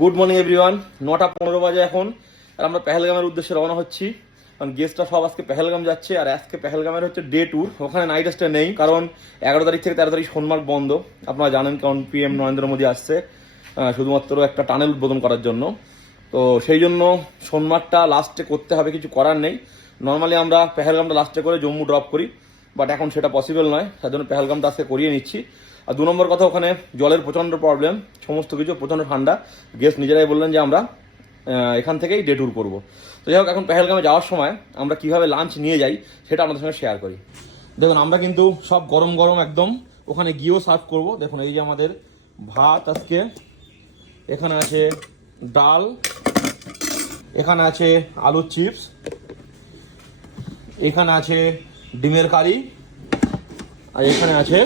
Good morning everyone নটা পনেরো বাজে এখন। আর আমরা পেহেলগামের উদ্দেশ্যে রওনা হচ্ছি। কারণ গেস্টরা সব আজকে পেহেলগাম যাচ্ছে। আর আজকে পেহেলগামের হচ্ছে ডে ট্যুর ওখানে নাইট স্টে নেই। কারণ এগারো তারিখ থেকে তেরো তারিখ সোনমার্গ বন্ধ। আপনারা জানেন, কারণ পিএম নরেন্দ্র মোদী আসছে শুধুমাত্র একটা টানেল উদ্বোধন করার জন্য। তো সেই জন্য সোনমার্গটা লাস্টে করতে হবে, কিছু করার নেই। নর্মালি আমরা পেহেলগামটা লাস্টে করে জম্মু ড্রপ করি। বাট এখন সেটা পসিবল নয়। তার জন্য পেহেলগামটা আজকে করিয়ে নিচ্ছি। আর দু নম্বর কথা ওখানে, জলের প্রচণ্ড প্রবলেম সমস্ত কিছু প্রচণ্ড ঠান্ডা। গেস্ট নিজেরাই বললেন যে আমরা এখান থেকেই ডে ট্যুর করব। তো যাই হোক, এখন পেহেলগামে যাওয়ার সময় আমরা কীভাবে লাঞ্চ নিয়ে যাই, সেটা আপনাদের সঙ্গে শেয়ার করি। দেখুন, আমরা কিন্তু সব গরম গরম একদম ওখানে গিয়েও সার্ভ করব। দেখুন, এই যে আমাদের ভাত আজকে, এখানে আছে ডাল, এখানে আছে আলুর চিপস এখানে আছে ডিমের কারি, আর এখানে আছে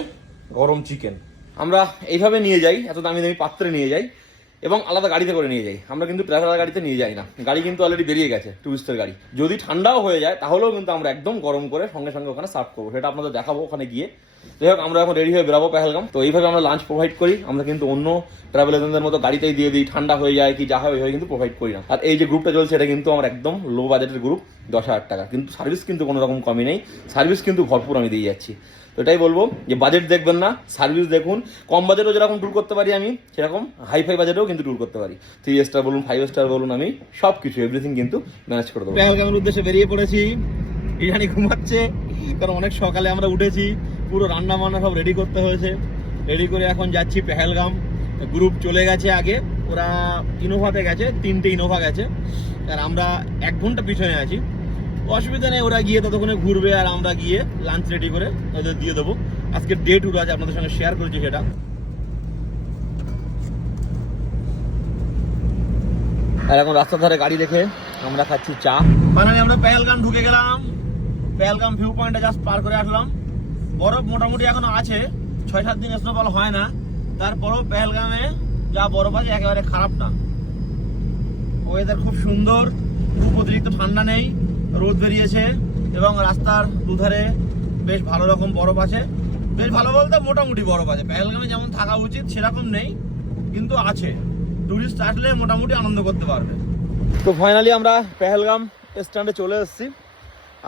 গরম চিকেন। আমরা এইভাবে নিয়ে যাই, এত দামি দামি পাত্রে নিয়ে যাই এবং আলাদা গাড়িতে করে নিয়ে যাই। আমরা কিন্তু ট্রাভেলার গাড়িতে নিয়ে যাই না। গাড়ি কিন্তু অলরেডি বেরিয়ে গেছে টুরিস্টের গাড়ি। যদি ঠান্ডাও হয়ে যায়, তাহলেও কিন্তু আমরা একদম গরম করে সঙ্গে সঙ্গে ওখানে সার্ভ করব। সেটা আপনাদের দেখাবো ওখানে গিয়ে। যাই হোক, আমরা এখন রেডি হয়ে বেরাবো পেহেলগাম। তো এইভাবে আমরা লাঞ্চ প্রোভাইড করি। আমরা কিন্তু অন্য ট্রাভেল এজেন্টদের মতো গাড়িতেই দিয়ে দিই। ঠান্ডা হয়ে যায় কি যা হয়, ওইভাবে কিন্তু প্রোভাইড করি না। আর এই যে গ্রুপটা চলছে, এটা কিন্তু আমার একদম লো বাজেটের গ্রুপ দশ হাজার টাকা। কিন্তু সার্ভিস কিন্তু কোনো রকম কমই নেই। সার্ভিস কিন্তু ভরপুর আমি দিয়ে যাচ্ছি। এটাই বলব যে বাজেট দেখবেন না সার্ভিস দেখুন। কম বাজেটও যেরকম ট্যুর করতে পারি আমি, সেরকম হাই ফাই বাজেটেও কিন্তু ট্যুর করতে পারি। থ্রি স্টার বলুন ফাইভ স্টার বলুন, আমি সব কিছু এভরিথিং কিন্তু ম্যানেজ করে দেবো। পেহেলগামের উদ্দেশ্যে বেরিয়ে পড়েছি। ইরানি ঘুমাচ্ছে, কারণ অনেক সকালে আমরা উঠেছি, পুরো রান্না বান্না সব রেডি করতে হয়েছে। রেডি করে এখন যাচ্ছি পেহেলগাম। গ্রুপ চলে গেছে আগে, ওরা ইনোভাতে গেছে, তিনটে ইনোভা গেছে। আর আমরা এক ঘণ্টা পিছনে আছি। অসুবিধা নেই, ওরা গিয়ে ততক্ষণে ঘুরবে আর আমরা গিয়ে লাঞ্চ রেডি করে ওদের দিয়ে দেবো। আজকে ডে ট্যুর আছে, আপনাদের সঙ্গে শেয়ার করেছি সেটা। আর এখন রাস্তার ধারে গাড়ি রেখে আমরা খাচ্ছি চা। মানে আমরা পেহেলগাম ঢুকে গেলাম। পেহেলগাম ভিউ পয়েন্টে জাস্ট পার করে আসলাম। বরফ মোটামুটি এখনও আছে ছয় সাত দিন স্নোফল হয় না। তারপরেও পেহেলগামে যা বরফ আছে, একেবারে খারাপ না। ওয়েদার খুব সুন্দর, খুব অতিরিক্ত ঠান্ডা নেই। রোদ বেরিয়েছে এবং রাস্তার দুধারে বেশ ভালো রকম বরফ আছে। বেশ ভালো বলতে মোটামুটি বরফ আছে। পেহেলগামে যেমন থাকা উচিত সেরকম নেই, কিন্তু আছে। টুরিস্ট আসলে মোটামুটি আনন্দ করতে পারবে। তো ফাইনালি আমরা পেহেলগাম স্ট্যান্ডে চলে এসেছি।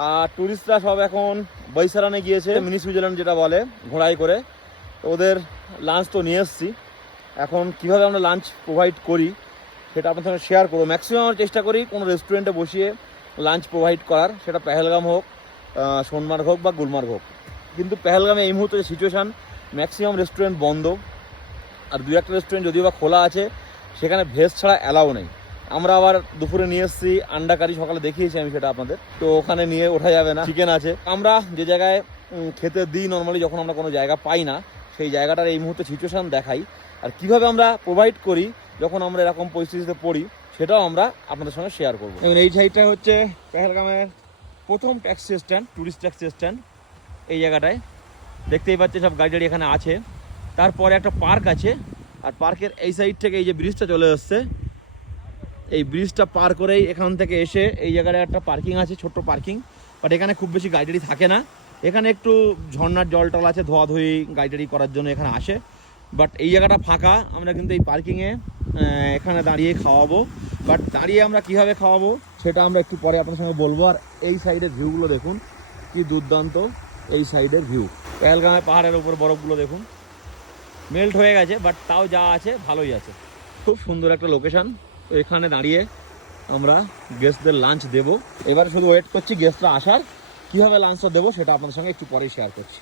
আর টুরিস্টরা সব এখন বৈশারানে গিয়েছে, মিনি সুইজারল্যান্ড যেটা বলে, ঘোড়ায় করে। ওদের লাঞ্চ তো নিয়ে এসেছি। এখন কীভাবে আমরা লাঞ্চ প্রোভাইড করি, সেটা আপনার সঙ্গে শেয়ার করব। ম্যাক্সিমাম আমরা চেষ্টা করি কোনো রেস্টুরেন্টে বসিয়ে লাঞ্চ প্রোভাইড করার সেটা পেহেলগাম হোক সোনমার্গ হোক বা গুলমার্গ হোক। কিন্তু পেহেলগামে এই মুহূর্তে সিচুয়েশান ম্যাক্সিমাম রেস্টুরেন্ট বন্ধ। আর দু একটা রেস্টুরেন্ট যদিও বা খোলা আছে সেখানে ভেজ ছাড়া অ্যালাউ নেই। আমরা আবার দুপুরে নিয়ে এসেছি আন্ডা কারি সকালে দেখিয়েছি আমি সেটা আপনাদের। তো ওখানে নিয়ে ওঠা যাবে না। চিকেন আছে। আমরা যে জায়গায় খেতে দিই নর্মালি যখন আমরা কোনো জায়গা পাই না সেই জায়গাটার এই মুহূর্তে সিচুয়েশান দেখাই। আর কীভাবে আমরা প্রোভাইড করি যখন আমরা এরকম পরিস্থিতিতে পড়ি, সেটাও আমরা আপনাদের সঙ্গে শেয়ার করব। এবং এই সাইডটা হচ্ছে পেহেলগামের প্রথম taxi stand tourist taxi stand এই জায়গাটায়। দেখতেই পাচ্ছি সব গাড়ি টাড়ি এখানে আছে। তারপরে একটা পার্ক আছে, আর পার্কের এই সাইড থেকে এই যে ব্রিজটা চলে আসছে এই ব্রিজটা পার করেই এখান থেকে এসে এই জায়গায় একটা পার্কিং আছে, ছোট্ট পার্কিং বাট এখানে খুব বেশি গাড়ি টাড়ি থাকে না। এখানে একটু ঝর্ণার জল টল আছে, ধোয়াধুয়ি গাড়ি টাড়ি করার জন্য এখানে আসে। বাট এই জায়গাটা ফাঁকা, আমরা কিন্তু এই পার্কিংয়ে এখানে দাঁড়িয়ে খাওয়াবো। বাট দাঁড়িয়ে আমরা কীভাবে খাওয়াবো, সেটা আমরা একটু পরে আপনার সঙ্গে বলব। আর এই সাইডের ভিউগুলো দেখুন, কি দুর্দান্ত এই সাইডের ভিউ পেহেলগামের পাহাড়ের উপর বরফগুলো দেখুন। মেল্ট হয়ে গেছে বাট তাও যা আছে, ভালোই আছে। খুব সুন্দর একটা লোকেশান তো এখানে দাঁড়িয়ে আমরা গেস্টদের লাঞ্চ দেবো। এবার শুধু ওয়েট করছি গেস্টরা আসার। কীভাবে লাঞ্চটা দেবো, সেটা আপনার সঙ্গে একটু পরে শেয়ার করছি।